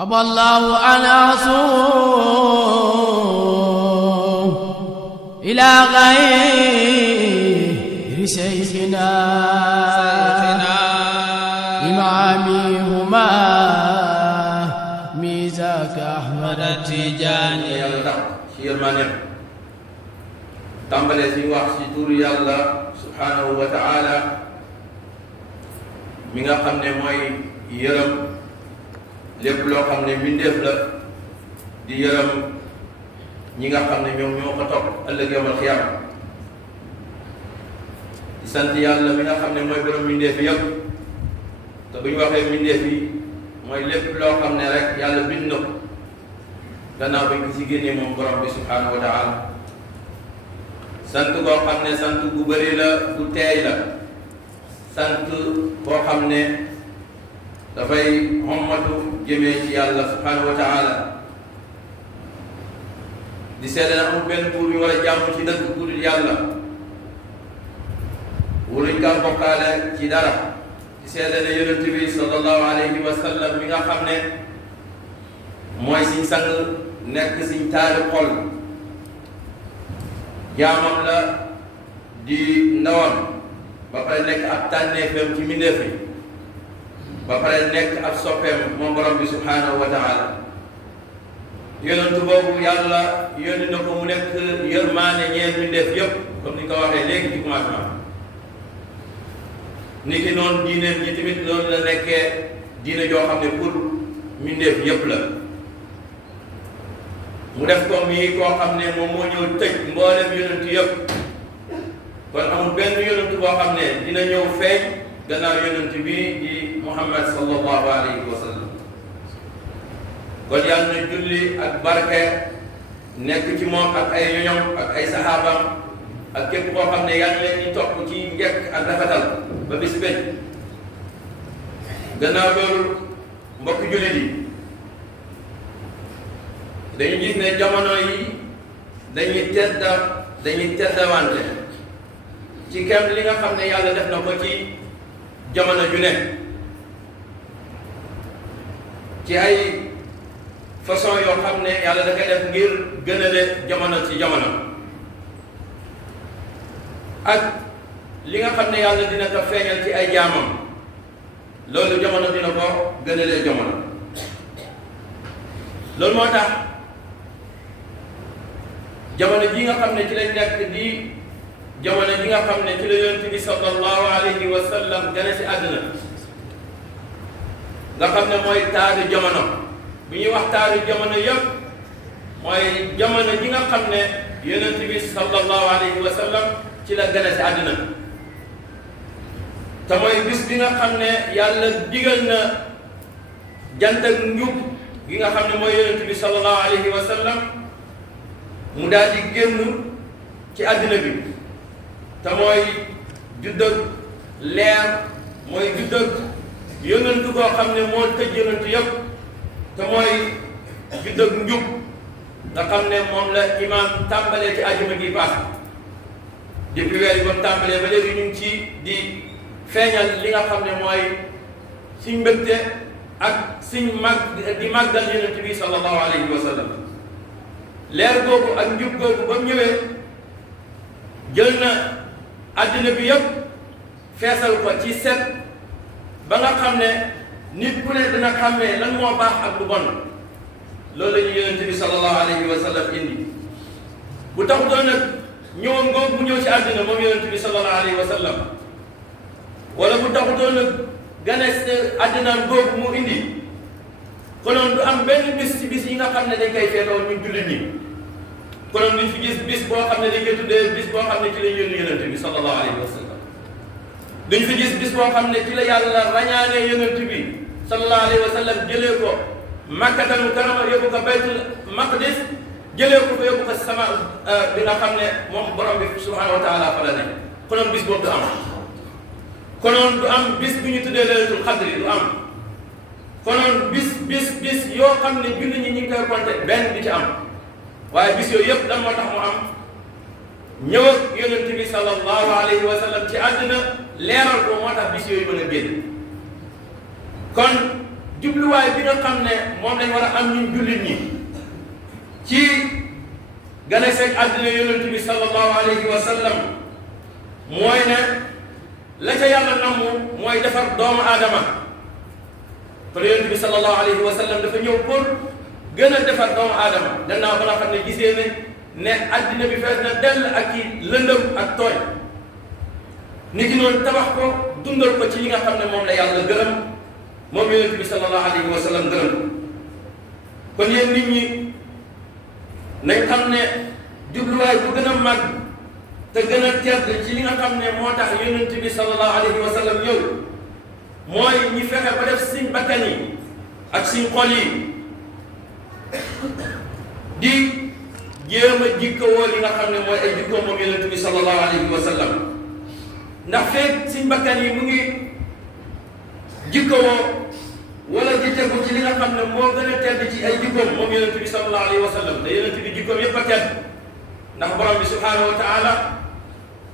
أبى الله أن أصوم إلى غير شيخنا إمامهما ميزاك أحمد التجاني yàlla ci yërmandeem tàmbalee si wax ci turu yàlla subhanahu wa ta'ala mi nga xam ne mooy yërëm lépp loo xam ne mbindeef la di yërëm ñi nga xam ne ñoom ñoo ko topp ëllëg yawmal xiyaama di sant yàlla mi nga xam ne mooy borom mbindeef yi yëpp te bu ñu waxee mbindeef yi mooy lépp loo xam ne rek yàlla bind na ko gannaaw bañ ko si génnee moom borom bi subhanahu wa ta'ala sant boo xam ne sant bu bëri la bu teey la sant boo xam ne dafay xommatu jëmee ci yàlla subhanahu wa ta'ala di seede na amul benn buur yu war a jàmm ci dëgg ku dul yàlla wuruñ ka bokkaale ci dara di seede ne yonent bi sallallahu alayhi wa sallam mi nga xam ne mooy siñ sang nekk siñ taari xol jaamam la di ndawam ba pare nekk ab tànneefam ci mbindeef yi ba pare nekk ab soppeem moom borom bi subhanahu wa ta'ala yonentu boobu yàlla yónni na ko mu nekk yërmaane ñeel mbindeef yëpp comme ni ko waxee léegi ci commencement ni ki noonu diineem ji tamit noonu la nekkee diine joo xam ne pour mbindeef yëpp la mu def ko mii koo xam ne moom moo ñëw tëj mboolem yonentu yëpp kon amul benn yonentu boo xam ne dina ñëw feeñ gannaaw yonent bi di Muhammad sallallahu alayhi wa sallam kon yàlla na julli ak barke nekk ci moom ak ay ñoñom ak ay saxaabam ak képp koo xam ne yaa ngi leen di topp ci njëkk ak rafetal ba bis benn gannaaw loolu mbokk jullit yi dañu gis ne jamono yi dañuy teddawante ci kem li nga xam ne yàlla def na ko ci jamono ju ne ci ay façon yoo xam ne yàlla da koy def ngir gënale jamono ci jamono ak li nga xam ne yàlla dina ko feeñal ci ay jaamam loolu jamono dina ko gënale jamono loolu moo tax jamono ji nga xam ne ci lañ nekk di jamono ji nga xam ne ci la yonent bi sallallahu alayhi wa sallam gane si àdduna nga xam ne mooy taaru jamono bu ñuy wax taaru jamono yëpp mooy jamono ji nga xam ne yonent bi sallallahu alayhi wa sallam ci la gane si àdduna te mooy bis bi nga xam ne yàlla digal na jant ak njub gi nga xam ne mooy yonent bi sallallahu alayhi wa sallam mu daal di génn ci àdduna bi te mooy judd ak leer mooy judd ak yonentu koo xam ne moo tëj yonentu yëpp te mooy judd ak njub nga xam ne moom la imaam tàmbalee ci àjjuma gi paas depuis weer yi ba mu tàmbalee ba léegi ñu ngi ci di feeñal li nga xam ne mooy suñ mbégte ak suñ di màggal yonent bi sallallahu alayhi wa sallam leer googu ak njub googu ba mu ñëwee jël na àddina bi yëpp feesal ko ci set ba nga xam ne nit ku ne dina xàmmee lan moo baax ak lu bon loolu la ñu yonent bi sallallahu alayhi wa sallam indi bu taxutoon nag ñëwoon googu bu ñëw ci àddina moom yonent bi sallallahu alayhi wa sallam wala bu taxutoon nag gane àddinaam googu mu indi konoon du am benn bis ci bis yi nga xam ne dañ koy feetoo ñun jullit ñi konoon duñ fi gis bis boo xam ne dañ koy tuddee bis boo xam ne ci la yónni yonent bi sallallahu alayhi wa sallam duñ fi gis bis boo xam ne ci la yàlla rañaanee yonent bi sallallahu alayhi wa sallam jëlee ko makkatal mukarrama yóbbu ko baytul maqdis jëlee ko yóbbu ko sama bi nga xam ne moom borom bi subhanahu wa taala fa la ne konoon bis boobu du am konoon du am bis bu ñu tuddee laylatul qadri du am konoon bis yoo xam ne jullit ñi ñu ngi koy compter benn di ci am waaye bis yooyu yëpp lan moo tax mu am ñëw ak yonent bi sallallahu alayhi wa sallam ci àdduna leeral ko moo tax bis yooyu mën a génn kon jubluwaay bi nga xam ne moom lañ war a am ñun jullit ñi ci gane seeg àddina yonent bi sallallahu alayhi wa sallam mooy ne la ca yàlla namm mooy defar doomu aadama kon yonent bi sallallahu alayhi wa sallam dafa ñëw pour gën a defar doomu aadama gannaaw ba nga xam ne gisee nañ ne àddina bi fees na dell ak i lëndëm ak tooy nit ki noonu tabax ko dundal ko ci li nga xam ne moom la yàlla gërëm moom yonent bi sallallahu alayhi wa sallam gërëm kon yéen nit ñi nañ xam ne jubluwaay bu gën a màgg te gën a tedd ci li nga xam ne moo tax yonent bi sallallahu alayhi wa sallam ñëw mooy ñi fexe ba def suñ bakkan yi ak suñ xol yi di jéem a jikkowoo li nga xam ne mooy ay jikkoom moom yonent bi sallallahu alayhi wa sallam ndax feeg suñ bakkan yi mu ngi jikkowoo wala di tegu ci li nga xam ne moo gën a tedd ci ay jikkoom moom yonent bi sallallahu alayhi wa sallam te yonent bi jikkoom yépp a tedd ndax borom bi subhanahu wa taala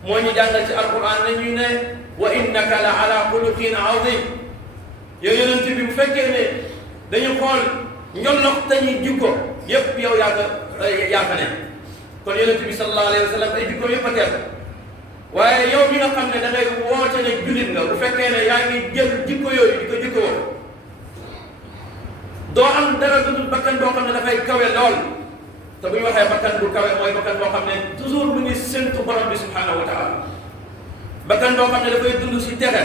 moo ñu jàngal ci alquran ne ñu ne wa innaka la ala xuluqin azim yow yonent bi bu fekkee ne dañu xool njollox tañuy jikko yépp yow yaa ko ne kon yonent bi sallallahu alayhi wa sallam ay jikkoom yépp a tedd waaye yow mi nga xam ne da ngay woote ne jullit nga bu fekkee ne yaa ngi jël jikko yooyu di ko jikkoo doo am dara dudul bakkan boo xam ne dafay kawe lool te bu ñu waxee bakkan bu kawe mooy bakkan boo xam ne toujours mu ngi séntu borom bi subhanahu wa taala bakkan boo xam ne dafay dund si texe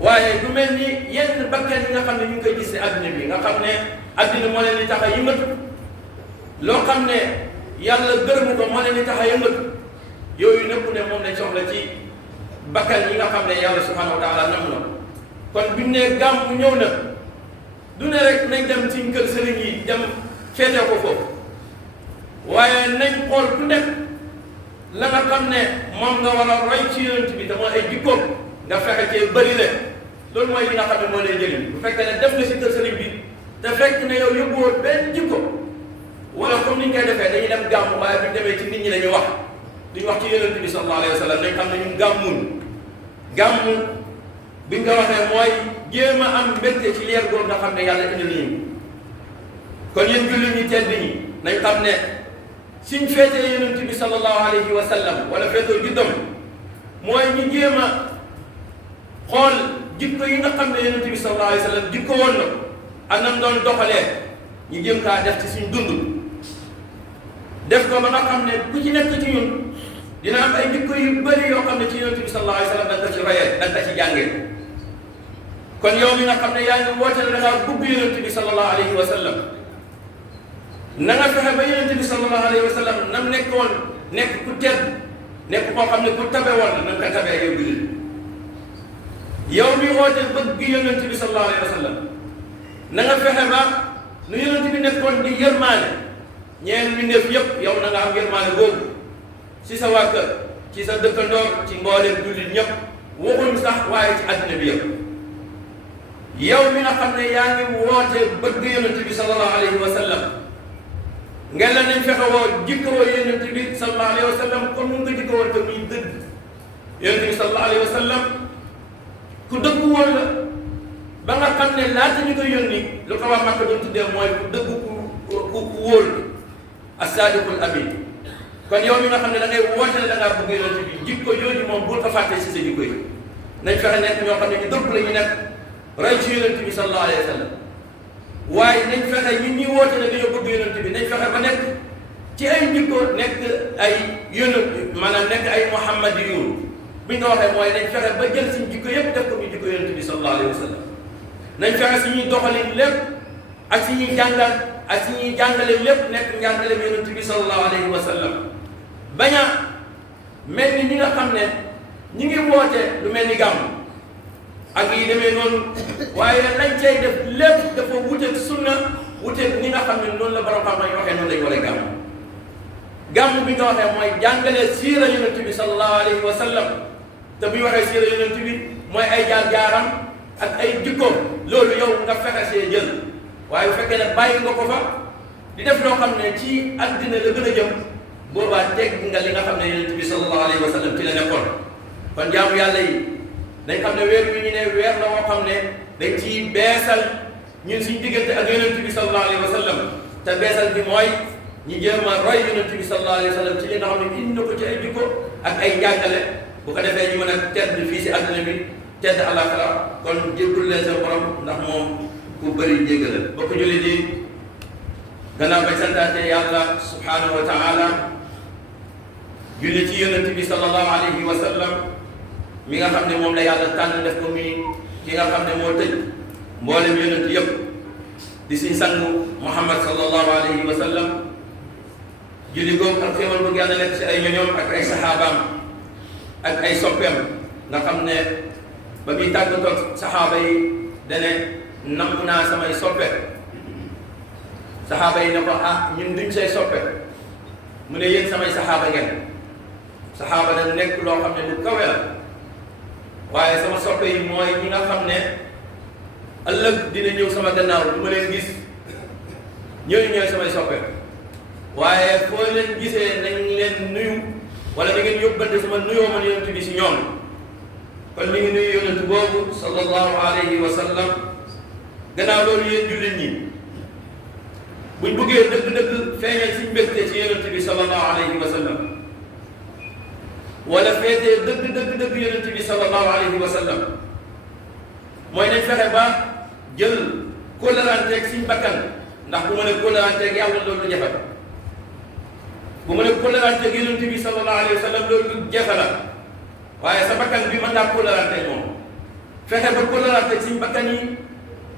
waaye du mel ni yenn bakkan yi nga xam ne ñu ngi koy gis si adduna bi nga xam ne adduna moo leen di tax a yëngatu loo xam ne yàlla gërëmu ko moo leen di tax a yëngatu yooyu nëpp ne moom lañ soxla ci bakkan yi nga xam ne yàlla subhanahu wa taala nam na kon biñ ne gàmm ñëw na du ne rek nañ dem ci kër sëriñ yi dem féete ko foofu waaye nañ xool ku nekk la nga xam ne moom nga war a roy ci yonent bi te mooy ay jikkoom nga fexe cee bëri le loolu mooy li nga xam ne moo lay jëriñ bu fekkee ne def nga si kër sëriñ bi te fekk ne yow yóbbuwoo benn jikko wala comme ni ñu koy defee dañuy dem gàmm waaye bu ñu demee ci nit ñi lañuy wax duñ wax ci yonent bi sallallahu alayhi wa sallam nañ xam ne ñun gàmmun gàmm bi nga waxee mooy jéem a am mbégte ci leer googu nga xam ne yàlla indi nañu kon yéen jullit ñi tedd ñi nañ xam ne suñ feetee yonent bi sallallahu alayhi wa sallam wala feetoo juddam mooy ñu jéem a xool jikko yi nga xam ne yonent bi sallallahu alayhi wa sallam jikko woon na ak nam doon doxalee ñu jéem kaa def ci suñ dund def ko ba nga xam ne ku ci nekk ci ñun dina am ay jikko yu bëri yoo xam ne ci yonent bi sallallahu alayhi wa sallam da nga ko ci royee da nga ko ci jàngee kon yow mi nga xam ne yaa ngi woote ne da ngaa bëgg yonent bi sallallahu alayhi wa sallam na nga fexe ba yonent bi sallallahu alayhi wa sallam nam nekkoon nekk ku tedd nekk koo xam ne ku tabe woon na nga ko tabee yow jullit yow mi woote bëgg yonent bi sallallahu alayhi wa sallam na nga fexe ba nu yonent bi nekkoon di yërmaane ñeen mbindeef yëpp yow na nga am yërmaane boobu ci sa waa kër ci sa dëkkandoor ci mbooleem jullit ñëpp waxuñ sax waaye ci àddina bi yëpp yow mi nga xam ne yaa ngi woote bëgg yonent bi sallallahu alayhi wa sallam ngeen la nañ fexe woo jikkoo yonent bi sallallahu alayhi wa sallam comme nu nga jikkoo woon te muy dëgg yonent bi sallallahu alayhi wa sallam ku dëgg woon la ba nga xam ne laata ñu koy yónni lu ko waa Makka doon tuddee mooy ku dëgg ku wóor as-saadiqul amin kon yow mi nga xam ne da ngay woote ne da ngaa bëgg yonent bi jikko yooyu moom bul ko fàtte si sa jikko yi nañ fexe nekk ñoo xam ne ñu dëgg la ñu nekk roy ci yonent bi sallallahu alayhi wa sallam waaye nañ fexe ñun ñuy woote ne dañoo bëgg yonent bi nañ fexe ba nekk ci ay jikko nekk ay yonent maanaam nekk ay muhammadiyun bi nga waxee mooy nañ fexe ba jël suñ jikko yépp def ko ñu jikko yonent bi sallallahu alayhi wa sallam nañ fexe suñuy doxalin lépp ak suñuy jàngal ak suñuy jàngale lépp nekk njàngale yonent bi sallallahu alayhi wa sallam bañ a mel ni ñi nga xam ne ñi ngi woote lu mel ni gàmm ak yi demee noonu waaye lañ cay def lépp dafa wuteeg sunna wuteeg ni nga xam ne noonu la borom xam-xam yi waxee noonu lañ war a gàmm gàmm bi nga waxee mooy jàngale siira yonent bi sallallahu alayhi wa sallam te bu ñu waxee siira yonent bi mooy ay jaar-jaaram ak ay jikkoom loolu yow nga fexe see jël waaye bu fekkee ne bàyyi nga ko fa di def loo xam ne ci àddina la gën a jëm boobaa teg nga li nga xam ne yonent bi sallallahu alayhi wa sallam ci la nekkoon kon jaamu yàlla yi dañ xam ne weer wi ñu ne weer la woo xam ne dañ ciy beesal ñun suñ diggante ak yonent bi sallallahu alayhi wa sallam te beesal bi mooy ñu jéem a roy yonent bi sallallahu alayhi wa sallam ci li nga xam ne indi na ko ci ay jikko ak ay njàngale bu ko defee ñu mën a tedd fii si àdduna bi tedd àllaaxira kon jéggul leen seen borom ndax moom ku bëri jéggala ba ko julli di gannaaw bañ santaate yàlla subhanahu wa taala julli ci yonent bi sallallahu alayhi wa sallam mi nga xam ne moom la yàlla tànn def ko mi ki nga xam ne moo tëj mboolem yonent yëpp di suñ sangu Muhammad sallallahu alayhi wa sallam julli googu ak xéewal bu yàlla nekk si ay ñoñoom ak ay saxaabaam ak ay soppeem nga xam ne ba muy tàggatoo saxaaba yi dane namm naa samay soppe saxaaba yi ne ko ñun duñ say soppe mu ne yéen samay saxaaba ngeen saxaaba da nekk loo xam ne lu kawe la waaye sama soppe yi mooy ñi nga xam ne ëllëg dina ñëw sama gannaaw du ma leen gis ñooy samay soppe waaye foo leen gisee nañ leen nuyu wala da ngeen yóbbante sama nuyoo man yonent bi si ñoom kon mi ngi nuyu yonent boobu sallallahu alayhi wa sallam gannaaw loolu yéen jullit ñi buñ bëggee dëgg-dëgg feeñal suñ mbégte ci yonent bi sallallahu alayhi wa sallam wala feetee dëgg yonent bi sallallahu alayhi wa sallam mooy nañ fexe ba jël kóllëranteeg suñ bakkan ndax bu ma ne kóllëranteeg yàlla loolu jafe la bu ma ne kóllëranteeg yonent bi sallallahu alayhi wa sallam loolu jafe la waaye sa bakkan bi mën naa kóllëranteeg moom fexe ba kóllëranteeg suñ bakkan yi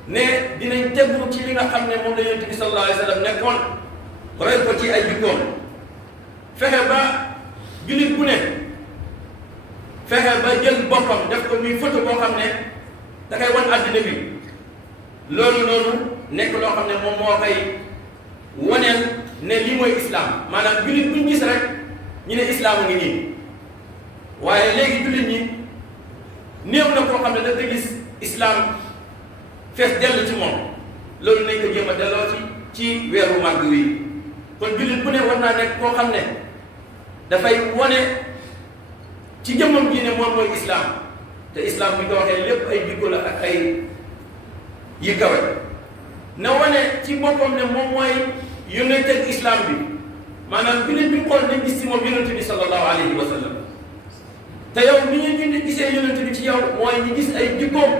ne dinañ tegu ci li nga xam ne moom la yonent bi sallallahu alayhi wa sallam nekkoon roy ko ci ay jikkoom fexe ba jullit bu ne fexe ba jël boppam def ko muy photo boo xam ne da koy wan àddina bi loolu noonu nekk loo xam ne moom moo koy waneel ne lii mooy islam maanaam jullit buñ gis rek ñu ne islam a ngi nii waaye léegi jullit ñi néew na koo xam ne da nga gis islam fees dell ci moom loolu nañ ko jéem a delloo ci weeru màgg wi kon jullit bu ne war naa nekk koo xam ne dafay wane ci jëmmam ji ne moom mooy islam te islam bi ko waxee lépp ay jikko la ak ay yi kawe na wane ci boppam ne moom mooy yonenteeg islam bi maanaam jullit bi xool nañ gis ci moom yonent bi sallallahu alayhi wa sallam te yow ni ñu gisee yonent bi ci yow mooy ñu gis ay jikkoom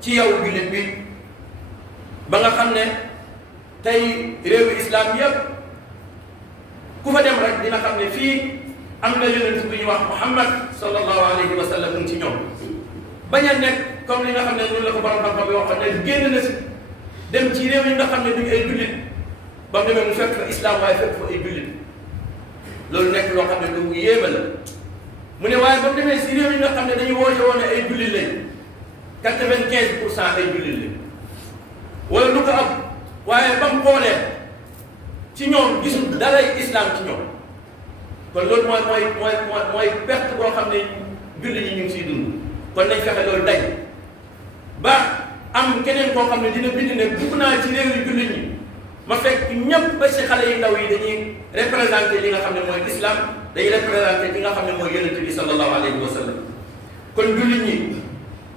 ci yow jullit bi ba nga xam ne tey réewu islam yépp ku fa dem rek dina xam ne fii am na yonent bu ñuy wax Muhammad sallallahu alayhi wa sallam mu ngi ci ñoom bañ a nekk comme li nga xam ne noonu la ko borom xam-xam bi waxoon ne génn na si dem ci réew yi nga xam ne duñu ay jullit ba mu demee mu fekk fa islam waaye fekk fa ay jullit loolu nekk loo xam ne lu yéeme la mu ne waaye ba mu demee si réew yi nga xam ne dañu woote woon ay jullit lañ 95% ay jullit lañ wala lu ko am waaye ba mu xoolee ci ñoom gisul daray islam ci ñoom kon loolu mooy perte boo xam ne jullit ñi ñu ngi siy dund kon nañ fexe loolu dañ ba am keneen koo xam ne dina bind ne dugg naa ci réew yi jullit ñi ma fekk ñëpp ba si xale yu ndaw yi dañuy représenté li nga xam ne mooy islam dañuy représenté li nga xam ne mooy yonent bi sallallahu alayhi wa sallam kon jullit ñi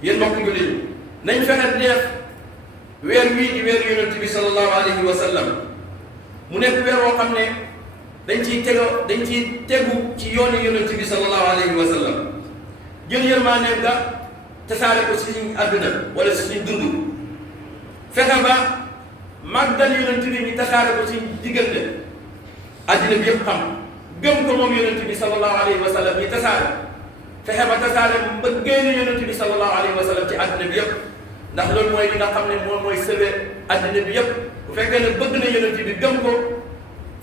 yéen mbokk jullit ñi nañ fexe def weer wii di weer yonent bi sallallahu alayhi wa sallam mu nekk weer woo xam ne dañ ciy tegu ci yoonu yonent bi sallallahu alayhi wa sallam jël yërmaaneem nga tasaare ko si suñu àdduna wala si suñu dund fexe ba màggal yonent bi ñu tasaare ko si diggante àddina bi yëpp xam gëm ko moom yonent bi sallallahu alayhi wa sallam ñu tasaare fexe ba tasaare mbëggeelu yonent bi sallallahu alayhi wa sallam ci àddina bi yëpp ndax loolu mooy li nga xam ne moom mooy sëwe àddina bi yëpp bu fekkee ne bëgg na yonent bi gëm ko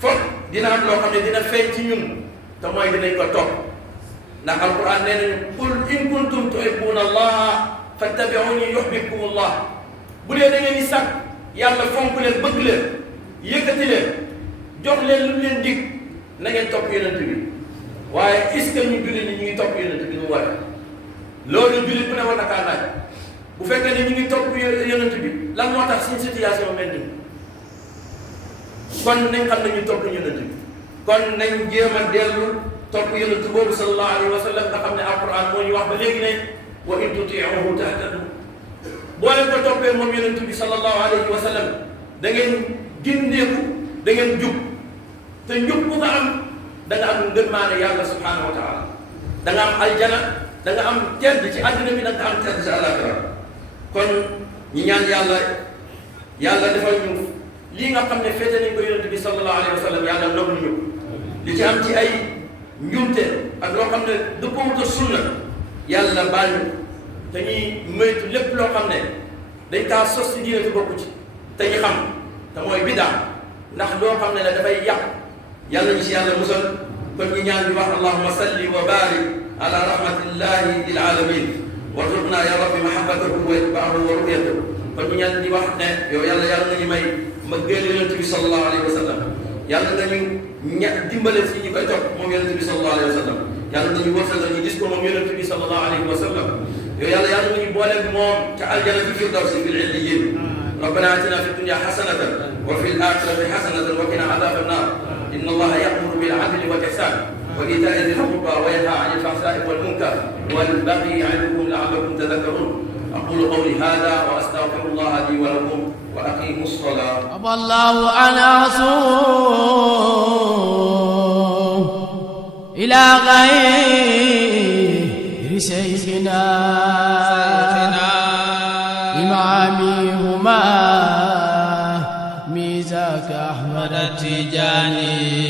foog dina am loo xam ne dina feeñ ci ñun te mooy dinañ ko topp ndax alquran nee nañu qul in kuntum tuhibbuna allaha fattabi'uni yuhbibkum allah bu dee da ngeen di sàkk yàlla fonk leen bëgg leen yëkkati leen jox leen lu leen dig na ngeen topp yonent bi waaye est-ce que ñu jullit ñi ñu ngi topp yonent bi nu mu waree loolu jullit bu ne war na kaa laaj bu fekkee ne ñu ngi topp yonent bi lan moo tax suñu situation mel ni kon nañ xam ne ñu topp yonent bi kon nañ jéem a dellu topp yonent boobu sallallahu alayhi wa sallam nga xam ne alquran moo ñu wax ba léegi ne wa in tuti'uhu tahtadu boo leen ko toppee moom yonent bi sallallahu alayhi wa sallam da ngeen gindeeku da ngeen jub te njub bu nga am da nga am ngërmaane yàlla subhanahu wa taala da nga am aljana da nga am tedd ci àddina bi da nga am tedd ci àllaaxira kon ñi ñaan yàlla defal ñu lii nga xam ne féete nañ ko yonent bi sallallahu alayhi wa sallam yàlla ndox ñu li ci am ci ay njumte ak loo xam ne dëppoowut ak sunna yàlla baal ñu te ñuy moytu lépp loo xam ne dañ kaa sos ci diine te bokku ci te ñu xam te mooy bidaa ndax loo xam ne la dafay yàq yàlla ñu si yàlla musal kon ñu ñaan di wax allahumma salli wa barik ala rahmatillahi lil alamin warzuqna ya rabbi mahabbatahu wa itbaahu wa ru'yatahu kon ñu ñaan di wax ne yow yàlla nañu may mbëggeel yonent bi sallallahu alayhi wa sallam yàlla nañu dimbale si ñu koy topp moom yonent bi sallallahu alayhi wa sallam yàlla nañu wërsëgal ñu gis ko moom yonent bi sallallahu alayhi wa sallam yow yàlla nañu boole moom ca aljana fi firdawsi fil illiyin ربنا آتنا في الدنيا حسنة وفي الآخرة حسنة وقنا عذاب النار إن الله يأمر بالعدل والإحسان وإيتاء ذي القربى وينهى عن الفحشاء والمنكر والبغي يعظكم لعلكم تذكرون أقول قولي هذا وأستغفر الله لي ولكم وأقيموا الصلاة. أبى الله أن أصوم إلى غير شيخنا إمامهما ميزاك أحمد التجاني